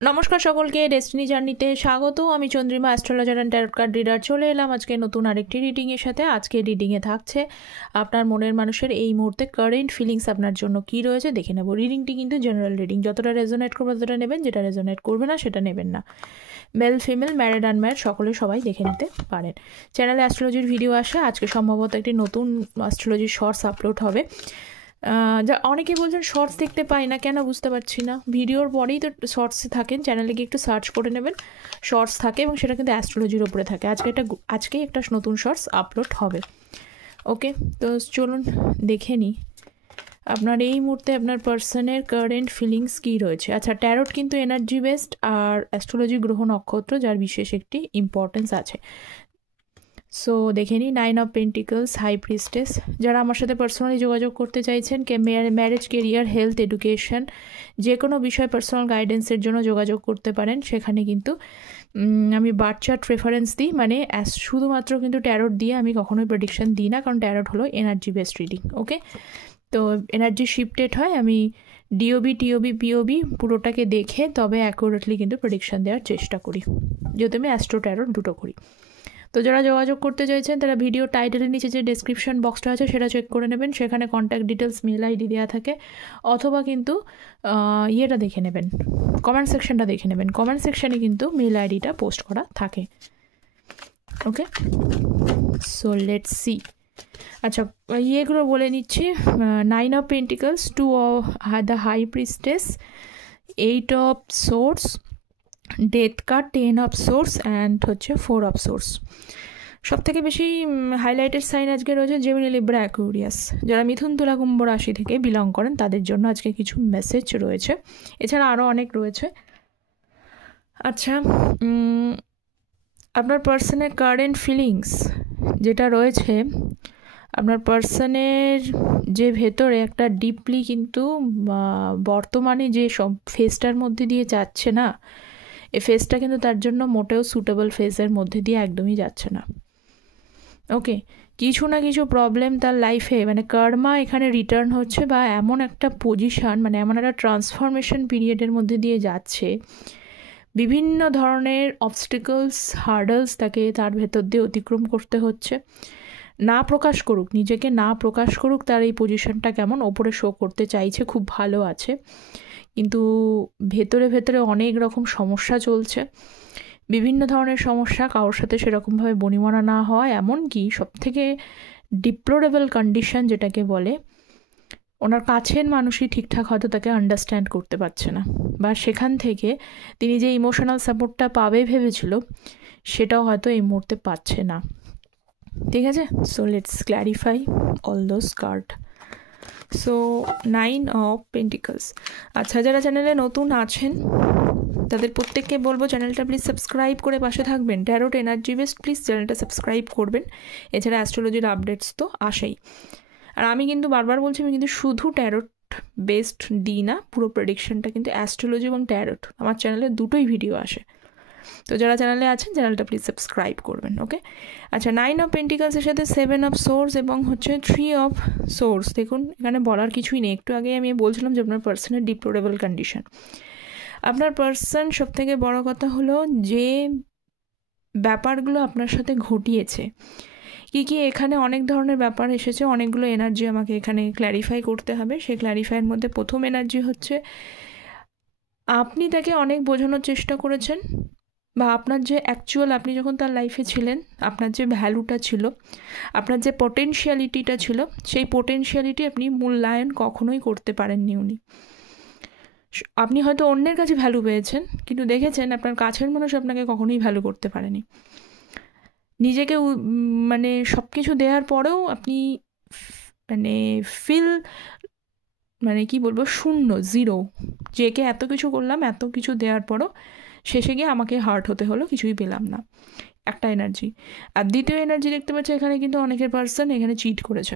নমস্কার সকলকে, ডেস্টিনি জার্নিতে স্বাগত। আমি Chandrima, astrologer and tarot card reader. চলে এলাম আজকে নতুন আরেকটি রিডিংয়ের সাথে। আজকে রিডিংয়ে থাকছে আপনার মনের মানুষের এই মুহূর্তে কারেন্ট ফিলিংস আপনার জন্য কী রয়েছে দেখে নেব। রিডিংটি কিন্তু জেনারেল রিডিং, যতটা রেজোনেট করবে ততটা নেবেন, যেটা রেজোনেট করবে না সেটা নেবেন না। মেল ফিমেল, ম্যারিড আনম্যারিড সকলে সবাই দেখে নিতে পারেন। চ্যানেলে অ্যাস্ট্রোলজির ভিডিও আসে, আজকে সম্ভবত একটি নতুন অ্যাস্ট্রোলজির শর্টস আপলোড হবে। যা অনেকে বলছেন শর্টস দেখতে পাই না কেন, বুঝতে পারছি না। ভিডিওর পরেই তো শর্টসে থাকেন, চ্যানেলে গিয়ে একটু সার্চ করে নেবেন, শর্টস থাকে এবং সেটা কিন্তু অ্যাস্ট্রোলজির ওপরে থাকে। আজকেই একটা নতুন শর্টস আপলোড হবে। ওকে, তো চলুন দেখে নিই আপনার এই মুহূর্তে আপনার পার্সনের কারেন্ট ফিলিংস কী রয়েছে। আচ্ছা, ট্যারট কিন্তু এনার্জি বেসড, আর অ্যাস্ট্রোলজি গ্রহ নক্ষত্র, যার বিশেষ একটি ইম্পর্টেন্স আছে। সো দেখে নিই। 9 অফ পেন্টিকলস, হাই প্রিস্টেস। যারা আমার সাথে পার্সোনালি যোগাযোগ করতে চাইছেন, ম্যারেজ, কেরিয়ার, হেলথ, এডুকেশন, যে কোনো বিষয়ে পার্সোনাল গাইডেন্সের জন্য যোগাযোগ করতে পারেন। সেখানে কিন্তু আমি বার্থ চার্ট রেফারেন্স দিই, মানে শুধুমাত্র কিন্তু ট্যারট দিয়ে আমি কখনোই প্রেডিকশন দিই না, কারণ ট্যারট হলো এনার্জি বেসড রিডিং। ওকে, তো এনার্জি শিফটেড হয়, আমি ডিওবি, টিওবি, পিওবি পুরোটাকে দেখে তবে অ্যাকুরেটলি কিন্তু প্রেডিকশন দেওয়ার চেষ্টা করি, যেহেতু আমি অ্যাস্ট্রো ট্যারট দুটো করি। তো যারা যোগাযোগ করতে চাইছেন তারা ভিডিও টাইটেলের নিচে যে ডেসক্রিপশন বক্সটা আছে সেটা চেক করে নেবেন, সেখানে কন্ট্যাক্ট ডিটেলস, মেল আইডি দেওয়া থাকে। অথবা কিন্তু ইয়েটা দেখে নেবেন, কমেন্ট সেকশনটা দেখে নেবেন, কমেন্ট সেকশানে কিন্তু মেল আইডিটা পোস্ট করা থাকে। Okay, so let's see. আচ্ছা, ইয়েগুলো বলে নিচ্ছি। 9 of pentacles, 2 of the high priestess, 8 of swords, death card, 10 of swords and হচ্ছে 4 অফ সোর্স। সব থেকে বেশি হাইলাইটেড সাইন আজকে রয়েছে জেমিনি, লিব্রা, অ্যাকুয়ারিয়াস। যারা মিথুন, তুলা, কুম্ভ রাশি থেকে বিলং করেন তাদের জন্য আজকে কিছু মেসেজ রয়েছে, এছাড়া আরও অনেক রয়েছে। আচ্ছা, আপনার পার্সনের কারেন্ট ফিলিংস যেটা রয়েছে, আপনার পার্সনের যে ভেতরে একটা ডিপলি কিন্তু বর্তমানে যে সব ফেজটার মধ্যে দিয়ে যাচ্ছে না, এই ফেজটা কিন্তু তার জন্য মোটেও সুটেবল ফেজের মধ্যে দিয়ে একদমই যাচ্ছে না। ওকে, কিছু না কিছু প্রবলেম তার লাইফে, মানে কর্মা এখানে রিটার্ন হচ্ছে, বা এমন একটা পজিশান, মানে এমন একটা ট্রান্সফরমেশন পিরিয়ডের মধ্যে দিয়ে যাচ্ছে। বিভিন্ন ধরনের অবস্টিকলস, হার্ডলস তাকে তার ভেতর দিয়ে অতিক্রম করতে হচ্ছে। না প্রকাশ করুক, নিজেকে না প্রকাশ করুক, তার এই পজিশনটা কেমন ওপরে শো করতে চাইছে, খুব ভালো আছে, কিন্তু ভেতরে ভেতরে অনেক রকম সমস্যা চলছে। বিভিন্ন ধরনের সমস্যা, কারোর সাথে সেরকমভাবে বনিমনা না হওয়া, এমনকি সবথেকে ডিপ্লোরেবল কন্ডিশন যেটাকে বলে, ওনার কাছের মানুষই ঠিকঠাক হয়তো তাকে আন্ডারস্ট্যান্ড করতে পারছে না, বা সেখান থেকে তিনি যে ইমোশনাল সাপোর্টটা পাবে ভেবেছিল সেটাও হয়তো এই মুহূর্তে পাচ্ছে না। ঠিক আছে, so let's clarify all those card. So 9 of pentacles. আচ্ছা, যারা চ্যানেলে নতুন আছেন তাদের প্রত্যেককে বলবো চ্যানেলটা প্লিজ সাবস্ক্রাইব করে পাশে থাকবেন। ট্যারট এনার্জি বেসড, প্লিজ চ্যানেলটা সাবস্ক্রাইব করবেন। এছাড়া অ্যাস্ট্রোলজির আপডেটস তো আসেই। আর আমি কিন্তু বারবার বলছি, আমি কিন্তু শুধু ট্যারট বেসড দিই না, পুরো প্রেডিকশনটা কিন্তু অ্যাস্ট্রোলজি এবং ট্যারট আমার চ্যানেলে দুটোই ভিডিও আসে। তো যারা চ্যানেলে আছেন চ্যানেলটা প্লিজ সাবস্ক্রাইব করবেন। ওকে, আচ্ছা, 9 অফ পেন্টিকলসের সাথে 7 অফ সোর্স এবং হচ্ছে 3 অফ সোর্স। দেখুন, এখানে বলার কিছুই নেই। একটু আগে আমি বলছিলাম যে আপনার পার্সনের ডিপ্লোরেবল কন্ডিশন। আপনার পার্সন, সব থেকে বড় কথা হলো যে ব্যাপারগুলো আপনার সাথে ঘটিয়েছে, কি এখানে অনেক ধরনের ব্যাপার এসেছে, অনেকগুলো এনার্জি আমাকে এখানে ক্ল্যারিফাই করতে হবে। সেই ক্ল্যারিফাইয়ের মধ্যে প্রথম এনার্জি হচ্ছে আপনি তাকে অনেক বোঝানোর চেষ্টা করেছেন, বা আপনার যে অ্যাকচুয়াল, আপনি যখন তার লাইফে ছিলেন, আপনার যে ভ্যালুটা ছিল, আপনার যে পটেনশিয়ালিটিটা ছিল, সেই পটেনশিয়ালিটি আপনি মূল্যায়ন কখনোই করতে পারেননি। আপনি হয়তো অন্যের কাছে ভ্যালু পেয়েছেন, কিন্তু দেখেছেন আপনার কাছের মানুষ আপনাকে কখনোই ভ্যালু করতে পারেনি। নিজেকে মানে সব কিছু দেওয়ার পরেও আপনি মানে মানে কি বলবো, শূন্য, জিরো, যেকে এত কিছু করলাম, এত কিছু দেওয়ার পরও শেষে গিয়ে আমাকে হার্ট হতে হলো, কিছুই পেলাম না, একটা এনার্জি। আর দ্বিতীয় এনার্জি দেখতে পাচ্ছি এখানে কিন্তু অনেকের পার্সন এখানে চিট করেছে।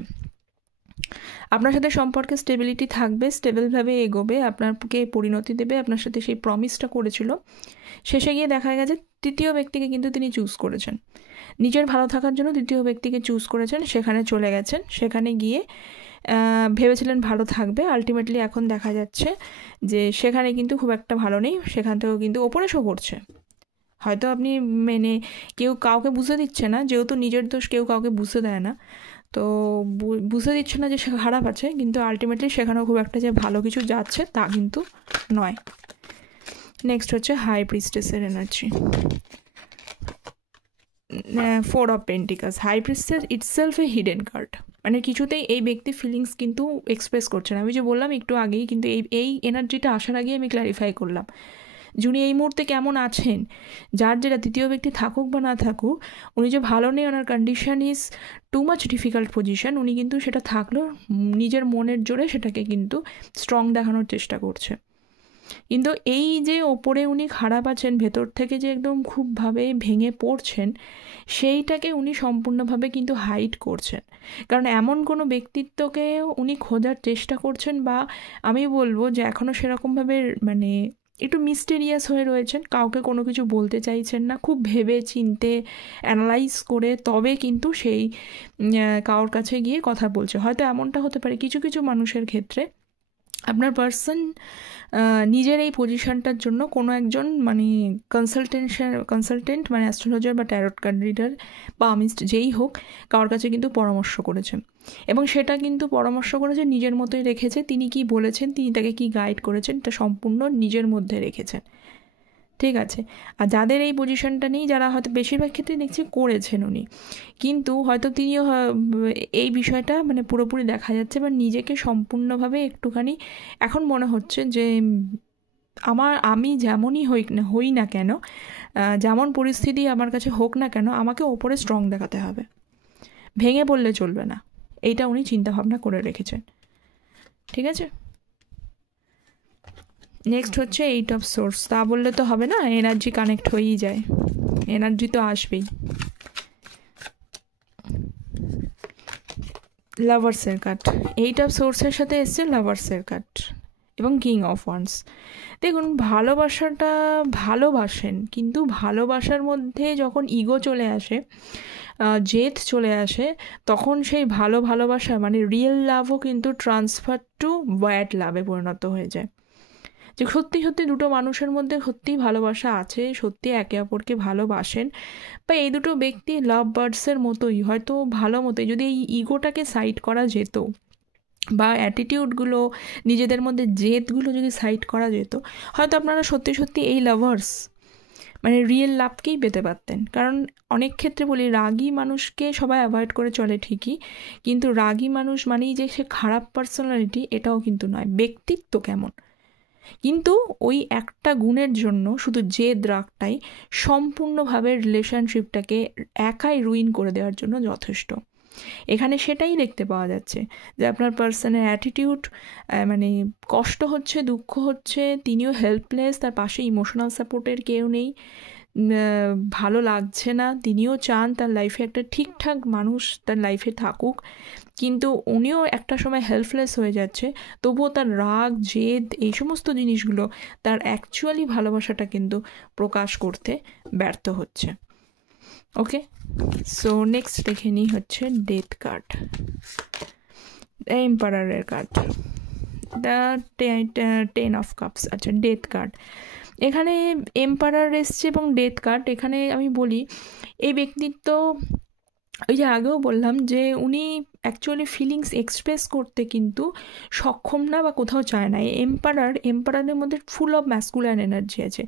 আপনার সাথে সম্পর্কে স্টেবিলিটি থাকবে, স্টেবলভাবে এগোবে, আপনাকে পরিণতি দেবে, আপনার সাথে সেই প্রমিসটা করেছিল, শেষে গিয়ে দেখা গেছে তৃতীয় ব্যক্তিকে কিন্তু তিনি চুজ করেছেন, নিজের ভালো থাকার জন্য তৃতীয় ব্যক্তিকে চুজ করেছেন, সেখানে চলে গেছেন, সেখানে গিয়ে ভেবেছিলেন ভালো থাকবে, আলটিমেটলি এখন দেখা যাচ্ছে যে সেখানে কিন্তু খুব একটা ভালো নেই, সেখান থেকেও কিন্তু ওপরে শো করছে। হয়তো আপনি মানে কেউ কাউকে বুঝতে দিচ্ছে না, যেহেতু নিজের দোষ কেউ কাউকে বুঝতে দেয় না, তো বুঝতে দিচ্ছে না যে সে খারাপ আছে, কিন্তু আলটিমেটলি সেখানেও খুব একটা যে ভালো কিছু যাচ্ছে তা কিন্তু নয়। নেক্সট হচ্ছে হাই প্রিস্টেসের energy, 4 of pentacles. High priestess itself a hidden card, মানে কিছুতেই এই ব্যক্তি ফিলিংস কিন্তু এক্সপ্রেস করছে না। আমি যে বললাম একটু আগেই, কিন্তু এই এনার্জিটা আসার আগেই আমি ক্ল্যারিফাই করলাম যিনি এই মুহূর্তে কেমন আছেন, যার যেটা তৃতীয় ব্যক্তি থাকুক বা না থাকুক, উনি যে ভালো নেই, ওনার condition is too much difficult position, উনি কিন্তু সেটা থাকলেও নিজের মনের জোরে সেটাকে কিন্তু স্ট্রং দেখানোর চেষ্টা করছে। কিন্তু এই যে ওপরে উনি খারাপ আছেন, ভেতর থেকে যে একদম খুবভাবে ভেঙে পড়ছেন, সেইটাকে উনি সম্পূর্ণভাবে কিন্তু হাইড করছেন। কারণ এমন কোনো ব্যক্তিত্বকে উনি খোঁজার চেষ্টা করছেন, বা আমি বলবো যে এখনও সেরকমভাবে মানে একটু মিস্টেরিয়াস হয়ে রয়েছেন, কাউকে কোনো কিছু বলতে চাইছেন না, খুব ভেবে চিনতে অ্যানালাইজ করে তবে কিন্তু সেই কারোর কাছে গিয়ে কথা বলছে। হয়তো এমনটা হতে পারে কিছু কিছু মানুষের ক্ষেত্রে আপনার পার্সন নিজের এই পজিশনটার জন্য কোনো একজন মানে কনসালটেন্ট মানে অ্যাস্ট্রোলজার বা ট্যারট কার্ড রিডার বা আমিস্ট যেই হোক, কারোর কাছে কিন্তু পরামর্শ করেছে, এবং সেটা কিন্তু পরামর্শ করেছে নিজের মতোই রেখেছে। তিনি কি বলেছেন, তিনি তাকে কি গাইড করেছেন, এটা সম্পূর্ণ নিজের মধ্যে রেখেছেন, ঠিক আছে। আর যাদের এই পজিশনটা নেই, যারা হয়তো বেশিরভাগ ক্ষেত্রে দেখছি করেছেন উনি, কিন্তু হয়তো তিনিও এই বিষয়টা মানে পুরোপুরি দেখা যাচ্ছে, বা নিজেকে সম্পূর্ণভাবে একটুখানি এখন মনে হচ্ছে যে আমি যেমনই হই না কেন, যেমন পরিস্থিতি আমার কাছে হোক না কেন, আমাকে ওপরে স্ট্রং দেখাতে হবে, ভেঙে পড়লে চলবে না, এইটা উনি চিন্তাভাবনা করে রেখেছেন, ঠিক আছে। নেক্সট হচ্ছে 8 অফ সোর্স। তা বললে তো হবে না, এনার্জি কানেক্ট হয়েই যায়, এনার্জি তো আসবেই। লাভার্সের কার্ড, 8 অফ সোর্সের সাথে এসছে লাভার্সের কার্ড এবং কিং অফ ওয়ান্স। দেখুন, ভালোবাসাটা ভালোবাসেন, কিন্তু ভালোবাসার মধ্যে যখন ইগো চলে আসে, জেদ চলে আসে, তখন সেই ভালোবাসা মানে রিয়েল লাভও কিন্তু ট্রান্সফার টু ব্যাড লাভে পরিণত হয়ে যায়। যে সত্যি সত্যি দুটো মানুষের মধ্যে সত্যিই ভালোবাসা আছে, সত্যি একে অপরকে ভালোবাসেন, বা এই দুটো ব্যক্তি লাভ বার্ডসের মতোই হয়তো ভালো মতোই, যদি এই ইগোটাকে সাইড করা যেত বা অ্যাটিটিউডগুলো নিজেদের মধ্যে জেদগুলো যদি সাইড করা যেত, হয়তো আপনারা সত্যি সত্যি এই লাভার্স মানে রিয়েল লাভকেই পেতে পারতেন। কারণ অনেক ক্ষেত্রে বলি, রাগী মানুষকে সবাই অ্যাভয়েড করে চলে ঠিকই, কিন্তু রাগী মানুষ মানেই যে সে খারাপ পার্সোনালিটি এটাও কিন্তু নয়, ব্যক্তিত্ব কেমন, কিন্তু ওই একটা গুণের জন্য শুধু জেদ রাগটাই সম্পূর্ণভাবে রিলেশনশিপটাকে একাই রুইন করে দেওয়ার জন্য যথেষ্ট। এখানে সেটাই দেখতে পাওয়া যাচ্ছে যে আপনার পার্সনের অ্যাটিটিউড মানে কষ্ট হচ্ছে, দুঃখ হচ্ছে, তিনিও হেল্পলেস, তার পাশে ইমোশনাল সাপোর্টের কেউ নেই, ভালো লাগছে না, তিনিও চান তার লাইফে একটা ঠিকঠাক মানুষ তার লাইফে থাকুক, কিন্তু উনিও একটা সময় হেল্পলেস হয়ে যাচ্ছে, তবুও তার রাগ জেদ এই সমস্ত জিনিসগুলো তার অ্যাকচুয়ালি ভালোবাসাটা কিন্তু প্রকাশ করতে ব্যর্থ হচ্ছে। ওকে, সো নেক্সট দেখে নিই হচ্ছে ডেথ কার্ড, এম্পারারের কার্ড, দ্য 10 অফ কাপস। আচ্ছা, ডেথ কার্ড, এখানে এম্পারার এসছে এবং ডেথ কার্ড। এখানে আমি বলি এই ব্যক্তিত্ব, ওই যে আগেও বললাম যে উনি অ্যাকচুয়ালি ফিলিংস এক্সপ্রেস করতে কিন্তু সক্ষম না বা কোথাও চায় না। এম্পারারের মধ্যে ফুল অফ ম্যাসকুলাইন এনার্জি আছে।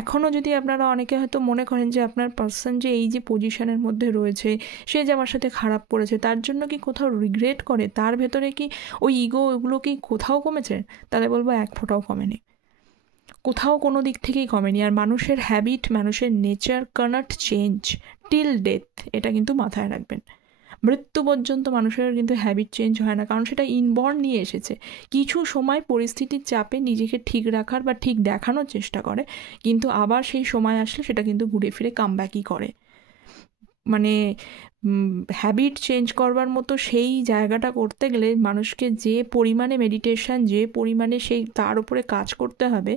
এখনও যদি আপনারা অনেকে হয়তো মনে করেন যে আপনার পার্সন যে এই যে পজিশনের মধ্যে রয়েছে, সে যে আমার সাথে খারাপ করেছে, তার জন্য কি কোথাও রিগ্রেট করে, তার ভেতরে কি ওই ইগো ওগুলো কি কোথাও কমেছে? তাহলে বলবো এক ফোঁটাও কমেনি, কোথাও কোনো দিক থেকেই কমেনি। আর মানুষের হ্যাবিট, মানুষের nature cannot change till death, এটা কিন্তু মাথায় রাখবেন। মৃত্যু পর্যন্ত মানুষের কিন্তু হ্যাবিট চেঞ্জ হয় না, কারণ সেটা ইনবর্ন নিয়ে এসেছে। কিছু সময় পরিস্থিতির চাপে নিজেকে ঠিক রাখার বা ঠিক দেখানোর চেষ্টা করে, কিন্তু আবার সেই সময় আসলে সেটা কিন্তু ঘুরে ফিরে কামব্যাকই করে। মানে হ্যাবিট চেঞ্জ করবার মতো সেই জায়গাটা করতে গেলে মানুষকে যে পরিমাণে মেডিটেশন, যে পরিমাণে সেই তার উপরে কাজ করতে হবে,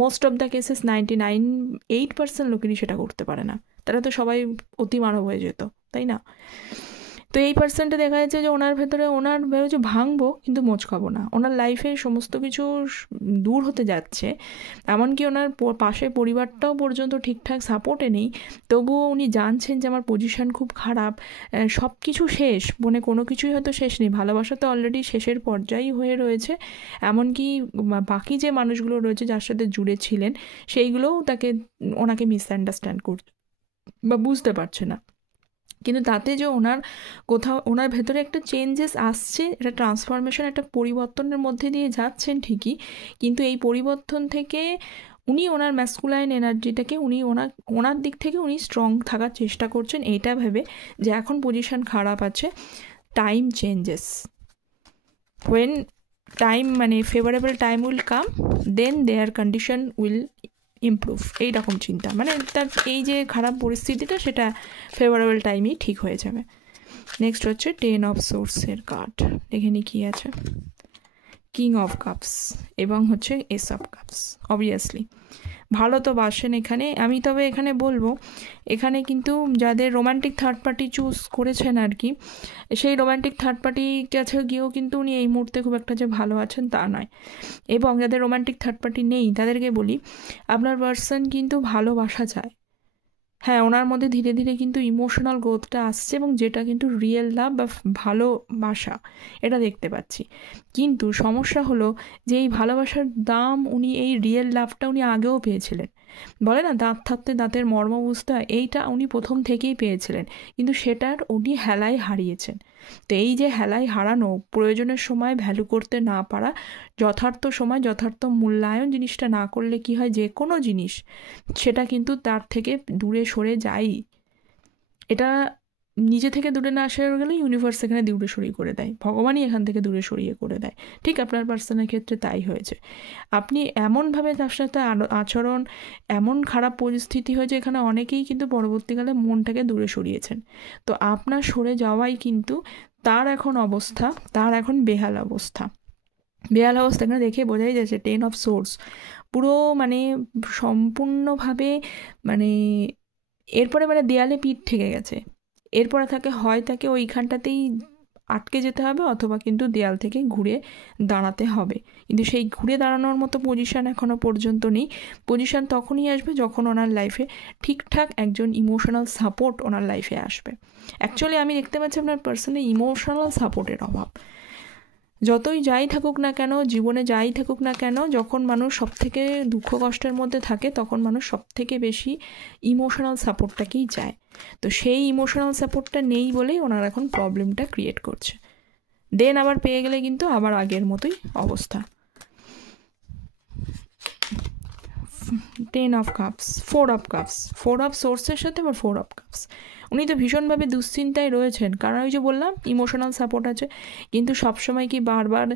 মোস্ট অফ দ্য কেসেস 99.8% লোকেরই সেটা করতে পারে না। তারা তো সবাই অতি মানব হয়ে যেত, তাই না? তো এই পার্সনটা দেখা যাচ্ছে যে ওনার ভেতরে ওনার ভেবেছে ভাঙবো কিন্তু মোচকাবো না, ওনার লাইফে সমস্ত কিছু দূর হতে যাচ্ছে, এমনকি ওনার পাশে পরিবারটাও পর্যন্ত ঠিকঠাক সাপোর্টে নেই, তবুও উনি জানছেন যে আমার পজিশন খুব খারাপ, সব কিছু শেষ, মানে কোনো কিছুই হয়তো শেষ নেই, ভালোবাসা তো অলরেডি শেষের পর্যায়ে হয়ে রয়েছে, এমনকি বাকি যে মানুষগুলো রয়েছে যার সাথে জুড়ে ছিলেন সেইগুলোও ওনাকে মিসআন্ডারস্ট্যান্ড করছে বা বুঝতে পারছে না। কিন্তু তাতে যে ওনার ভেতরে একটা চেঞ্জেস আসছে, একটা ট্রান্সফরমেশন, একটা পরিবর্তনের মধ্যে দিয়ে যাচ্ছেন ঠিকই, কিন্তু এই পরিবর্তন থেকে উনি ওনার ম্যাসকুলাইন এনার্জিটাকে ওনার দিক থেকে উনি স্ট্রং থাকার চেষ্টা করছেন, এইটা ভেবে যে এখন পজিশন খারাপ আছে, টাইম চেঞ্জেস, ওয়েন টাইম মানে favourable time will come, then their condition will improve, এইরকম চিন্তা, মানে তার এই যে খারাপ পরিস্থিতিটা সেটা ফেভারেবল টাইমেই ঠিক হয়ে যাবে। নেক্সট হচ্ছে 10 অফ সোর্সের কার্ড, এখানে কি আছে, কিং অফ কাপস এবং হচ্ছে এস অফ কাপস। অবভিয়াসলি ভালো তো বাসেন এখানে, আমি তবে এখানে বলবো এখানে কিন্তু যাদের রোম্যান্টিক থার্ড পার্টি চুজ করেছেন আর কি, সেই রোম্যান্টিক থার্ড পার্টির কাছে গিয়েও কিন্তু উনি এই মুহূর্তে খুব একটা যে ভালো আছেন তা নয়, এবং যাদের রোম্যান্টিক থার্ড পার্টি নেই তাদেরকে বলি আপনার পার্সন কিন্তু ভালোবাসা চায়, হ্যাঁ ওনার মধ্যে ধীরে ধীরে কিন্তু ইমোশনাল গ্রোথটা আসছে, এবং যেটা কিন্তু রিয়েল লাভ বা ভালোবাসা এটা দেখতে পাচ্ছি। কিন্তু সমস্যা হলো যে এই ভালোবাসার দাম উনি এই রিয়েল লাভটা উনি আগেও পেয়েছিলেন, বলে না দাঁত থাকতে দাঁতের মর্ম বুঝতে হয়, এইটা উনি প্রথম থেকেই পেয়েছিলেন, কিন্তু সেটার উনি হেলায় হারিয়েছেন। তো এই যে হেলায় হারানো, প্রয়োজনের সময় ভ্যালু করতে না পারা, যথার্থ সময় যথার্থ মূল্যায়ন জিনিসটা না করলে কি হয়, যে কোনো জিনিস সেটা কিন্তু তার থেকে দূরে সরে যায়, এটা নিজে থেকে দূরে না আসা গেলে ইউনিভার্স এখানে দূরে সরিয়ে করে দেয়, ভগবানই এখান থেকে দূরে সরিয়ে করে দেয়। ঠিক আপনার পার্সনের ক্ষেত্রে তাই হয়েছে, আপনি এমনভাবে তার সাথে আচরণ, এমন খারাপ পরিস্থিতি হয়েছে এখানে অনেকেই কিন্তু পরবর্তীকালে মনটাকে দূরে সরিয়েছেন, তো আপনার সরে যাওয়াই কিন্তু তার এখন অবস্থা, তার এখন বেহাল অবস্থা এখানে দেখে বোঝাই যাচ্ছে 10 অফ সোর্স পুরো মানে সম্পূর্ণভাবে মানে এরপরে মানে দেয়ালে পিঠ ঠেকে গেছে, এরপরে তাকে ওইখানটাতেই আটকে যেতে হবে, অথবা কিন্তু দেয়াল থেকে ঘুরে দাঁড়াতে হবে, কিন্তু সেই ঘুরে দাঁড়ানোর মতো পজিশন এখনও পর্যন্ত নেই। পজিশন তখনই আসবে যখন ওনার লাইফে ঠিকঠাক একজন ইমোশনাল সাপোর্ট ওনার লাইফে আসবে। অ্যাকচুয়ালি আমি দেখতে পাচ্ছি আপনার পার্সনে ইমোশনাল সাপোর্টের অভাব, যতই যাই থাকুক না কেন, জীবনে যাই থাকুক না কেন, যখন মানুষ সবথেকে দুঃখ কষ্টের মধ্যে থাকে তখন মানুষ সবথেকে বেশি ইমোশনাল সাপোর্টটাকেই চায়, তো সেই ইমোশনাল সাপোর্টটা নেই বলেই ওনার এখন প্রবলেমটা ক্রিয়েট করছে। দেন আবার পেয়ে গেলে কিন্তু আবার আগের মতোই অবস্থা। 10 of cups, 4 of cups, 4 of সোর্সের সাথে আবার 4 অফ কাপস, উনি তো ভীষণভাবে দুশ্চিন্তায় রয়েছেন, কারণ ওই যে বললাম ইমোশনাল সাপোর্ট আছে, কিন্তু সবসময় কি বারবার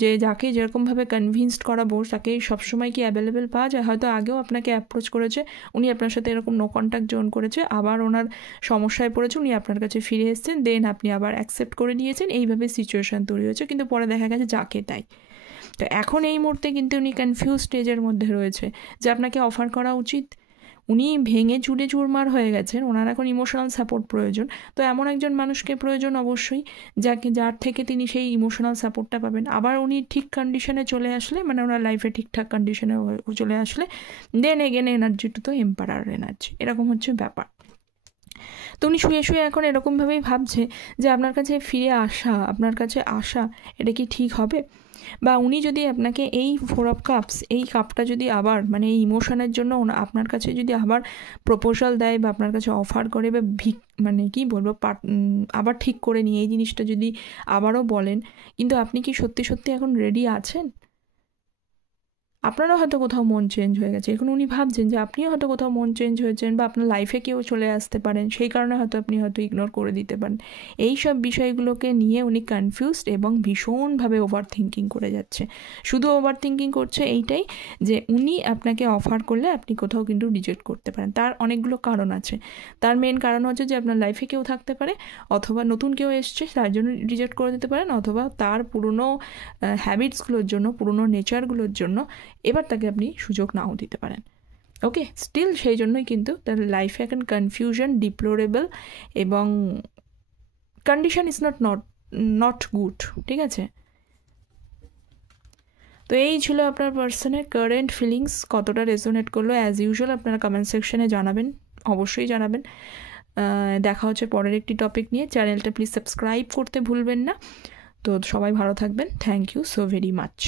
যে যাকে যেরকমভাবে কনভিন্সড করাবো তাকে সবসময় কি অ্যাভেলেবেল পাওয়া যায়, হয়তো আগেও আপনাকে অ্যাপ্রোচ করেছে, উনি আপনার সাথে এরকম নো কন্ট্যাক্ট জোন করেছে, আবার ওনার সমস্যায় পড়েছে, উনি আপনার কাছে ফিরে এসেছেন, দেন আপনি আবার অ্যাকসেপ্ট করে নিয়েছেন, এইভাবে সিচুয়েশান তৈরি হয়েছে, কিন্তু পরে দেখা গেছে যাকে তাই। তো এখন এই মুহূর্তে কিন্তু উনি কনফিউজ স্টেজের মধ্যে রয়েছে যে আপনাকে অফার করা উচিত, উনি ভেঙে চুরে চুরমার হয়ে গেছেন, ওনার এখন ইমোশনাল সাপোর্ট প্রয়োজন, তো এমন একজন মানুষকে প্রয়োজন অবশ্যই যার থেকে তিনি সেই ইমোশনাল সাপোর্টটা পাবেন। আবার উনি ঠিক কন্ডিশনে চলে আসলে, মানে ওনার লাইফে ঠিকঠাক কন্ডিশনে চলে আসলে, দেন এগেন এনার্জিটা তো এম্পারার এনার্জি, এরকম হচ্ছে ব্যাপার। তো উনি শুয়ে শুয়ে এখন এরকমভাবেই ভাবছে যে আপনার কাছে ফিরে আসা, আপনার কাছে আসা এটা কি ঠিক হবে, বা উনি যদি আপনাকে এই 4 অফ কাপস, এই কাপটা যদি আবার মানে এই ইমোশনের জন্য আপনার কাছে যদি আবার প্রপোজাল দেয় বা আপনার কাছে অফার করে বা মানে কি বলবো আবার ঠিক করে নিয়ে এই জিনিসটা যদি আবারও বলেন, কিন্তু আপনি কি সত্যি সত্যি এখন রেডি আছেন? আপনারও হয়তো কোথাও মন চেঞ্জ হয়ে গেছে, এখন উনি ভাবছেন যে আপনিও হয়তো কোথাও মন চেঞ্জ হয়েছেন, বা আপনার লাইফে কেউ চলে আসতে পারেন, সেই কারণে হয়তো আপনি হয়তো ইগনোর করে দিতে পারেন। এই সব বিষয়গুলোকে নিয়ে উনি কনফিউজড এবং ভীষণভাবে ওভার থিঙ্কিং করে যাচ্ছে। শুধু ওভার থিঙ্কিং করছে এইটাই যে উনি আপনাকে অফার করলে আপনি কোথাও কিন্তু রিজেক্ট করতে পারেন, তার অনেকগুলো কারণ আছে। তার মেন কারণ হচ্ছে যে আপনার লাইফে কেউ থাকতে পারে, অথবা নতুন কেউ এসছে তার জন্য রিজেক্ট করে দিতে পারেন, অথবা তার পুরনো হ্যাবিটসগুলোর জন্য, পুরনো নেচারগুলোর জন্য এবার তাকে আপনি সুযোগ নাও দিতে পারেন। ওকে, স্টিল সেই জন্যই কিন্তু তার লাইফে এখন কনফিউশন, ডিপ্লোরেবল এবং কন্ডিশন ইজ নট গুড, ঠিক আছে? তো এই ছিল আপনার পার্সনের কারেন্ট ফিলিংস, কতটা রেজোনেট করলো অ্যাজ ইউজুয়াল আপনারা কমেন্ট সেকশনে জানাবেন, অবশ্যই জানাবেন। দেখা হচ্ছে পরের একটি টপিক নিয়ে। চ্যানেলটা প্লিজ সাবস্ক্রাইব করতে ভুলবেন না। তো সবাই ভালো থাকবেন, thank you so very much.